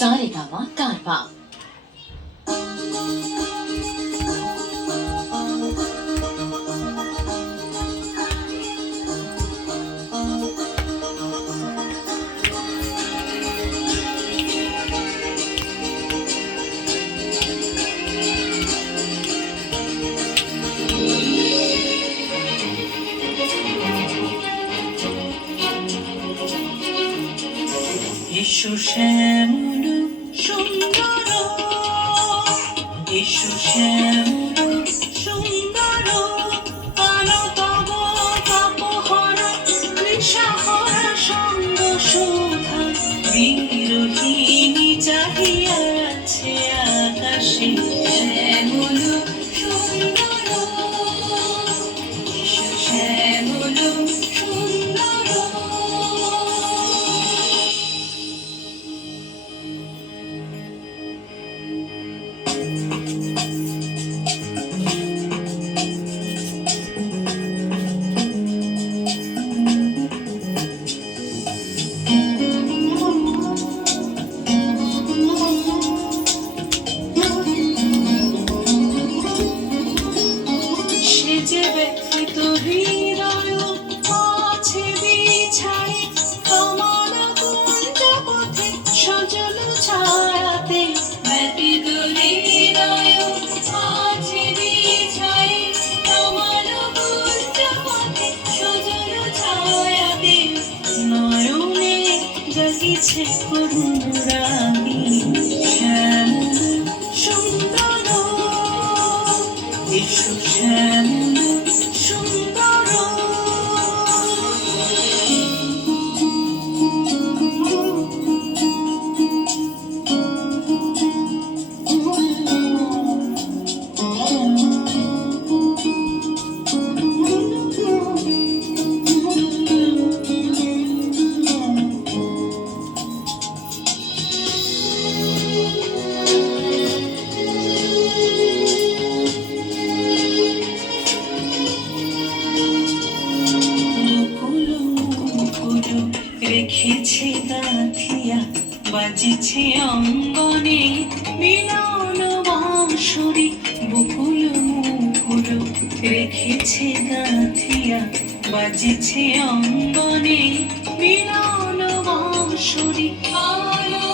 সারেগামা কারবা। এসো শ্যামল সুন্দর, এসো শ্যামল সুন্দর, কালো তব তাপহর তৃষাহর সঙ্গ শোধা, বিরোহিণী চাহিয়াছে আকাশে শ্যামল সুন্দর, এসো শ্যামল সুন্দর। সেজে ব্যথিত হৃদয় আছে বিছাই, কমল কুঞ্জ পথে সজল ছায়াতে ব্যথিত হৃদয় আছে বিছাই, কমল কুঞ্জ পথে সজল ছায়াতে নয়নে জাগিছে করুণ রাগী শ্যামল সুন্দর, এসো শ্যামল সুন্দর। রেখেছে গাঁথিয়া বাজিছে অঙ্গনে মিলন বাঁশরি, বকুল মুকুল রেখেছে গাঁথিয়া বাজিছে অঙ্গনে মিলন বাঁশরি, কালো